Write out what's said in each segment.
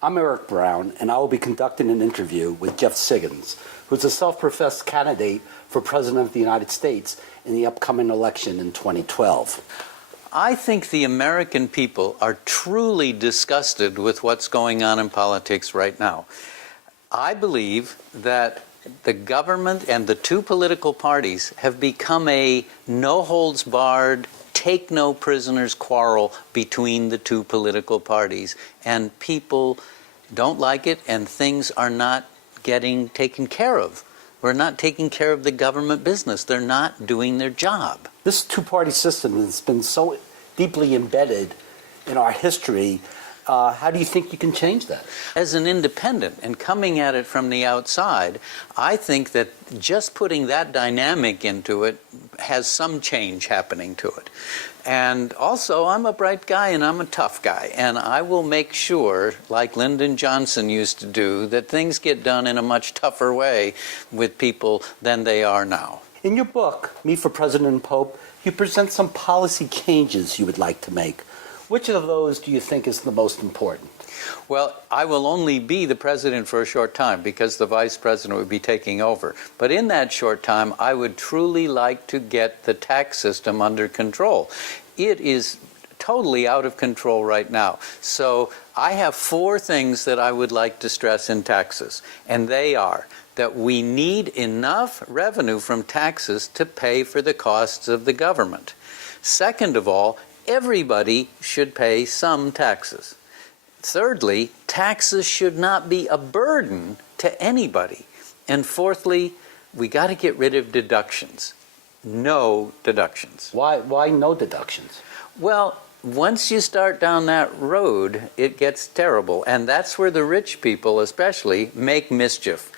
I'm Eric Brown, and I will be conducting an interview with Jeff Siggins, who's a self-professed candidate for President of the United States in the upcoming election in 2012. I think the American people are truly disgusted with what's going on in politics right now. I believe that the government and the two political parties have become a no-holds-barred, take-no-prisoners quarrel between the two political parties, and people don't like it, and things are not getting taken care of. We're not taking care of the government business. They're not doing their job. This two-party system has been so deeply embedded in our history. How do you think you can change that? As an independent and coming at it from the outside, I think that just putting that dynamic into it has some change happening to it. And also, I'm a bright guy and I'm a tough guy, and I will make sure, like Lyndon Johnson used to do, that things get done in a much tougher way with people than they are now. In your book, Me for President Pope, you present some policy changes you would like to make. Which of those do you think is the most important? Well, I will only be the president for a short time because the vice president would be taking over. But in that short time, I would truly like to get the tax system under control. It is totally out of control right now. So I have 4 things that I would like to stress in taxes, and they are that we need enough revenue from taxes to pay for the costs of the government. Second of all, everybody should pay some taxes. Thirdly, taxes should not be a burden to anybody. And fourthly, we got to get rid of deductions. No deductions. Why no deductions? Well, once you start down that road, it gets terrible. And that's where the rich people especially make mischief.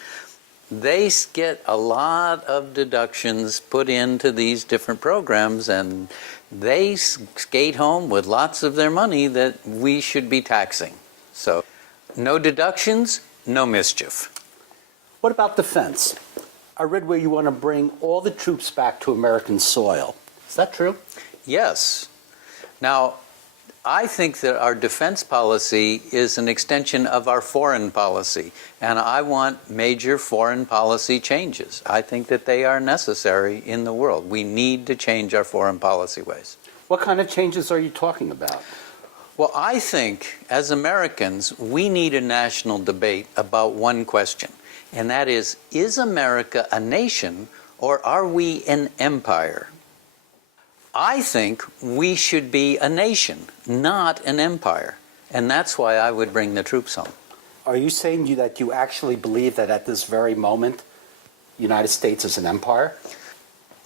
They get a lot of deductions put into these different programs, and they skate home with lots of their money that we should be taxing. So, no deductions, no mischief. What about defense? I read where you want to bring all the troops back to American soil. Is that true? Yes. Now, I think that our defense policy is an extension of our foreign policy, and I want major foreign policy changes. I think that they are necessary in the world. We need to change our foreign policy ways. What kind of changes are you talking about? Well, I think, as Americans, we need a national debate about one question, and that is America a nation, or are we an empire? I think we should be a nation, not an empire. And that's why I would bring the troops home. Are you saying that you actually believe that at this very moment, the United States is an empire?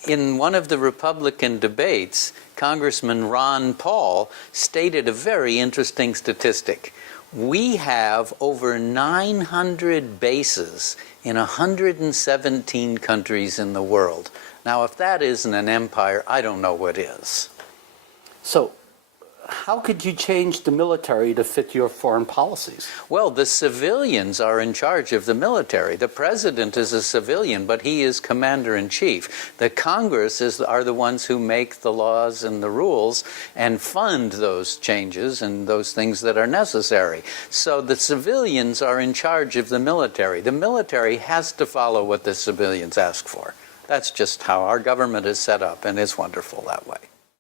In one of the Republican debates, Congressman Ron Paul stated a very interesting statistic. We have over 900 bases in 117 countries in the world. Now, if that isn't an empire, I don't know what is. So, how could you change the military to fit your foreign policies? Well, the civilians are in charge of the military. The president is a civilian, but he is commander-in-chief. The Congress are the ones who make the laws and the rules and fund those changes and those things that are necessary. So the civilians are in charge of the military. The military has to follow what the civilians ask for. That's just how our government is set up, and it's wonderful that way.